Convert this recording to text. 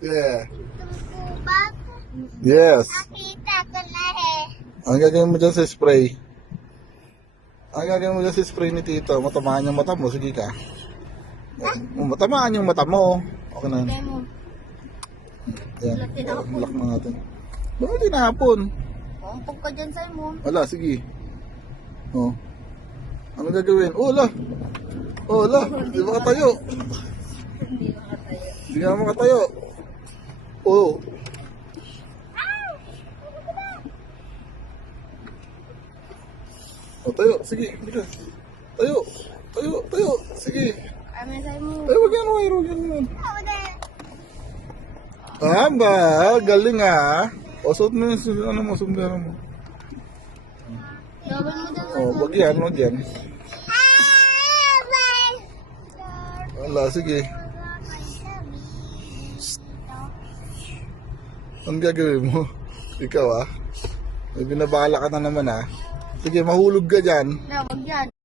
Yeah. Tungkubak. Yes. Nakita ko na eh. Ang gagawin mo dyan sa spray? Ang gagawin mo dyan sa spray ni Tito? Matamaan yung mata mo. Sige ka. Matamaan yung mata mo. Okay na. Hindi mo. Yan. Lock na natin. Bakit tinapon? Kumpog ka dyan sa'yo mo. Wala, sige. Oh. Ano gagawin? Oh, wala. Oh, wala. Di ba katayo? Hindi nga makatayo. Oh. Oh, tayo. Sige. Sige. Tayo. Tayo. Tayo. Sige. Ano sa'yo mo? Tayo, wag yan. Wag yan. Ako din. Ah, ba? Galing ah. O, suot mo yung ano mo, sundalo mo. Gawin mo dyan. O, wag yan, wag yan. Wala, sige. Ang gagawin mo? Ikaw ah. May binabala ka na naman ah. Sige, mahulog ka dyan. Huwag yan.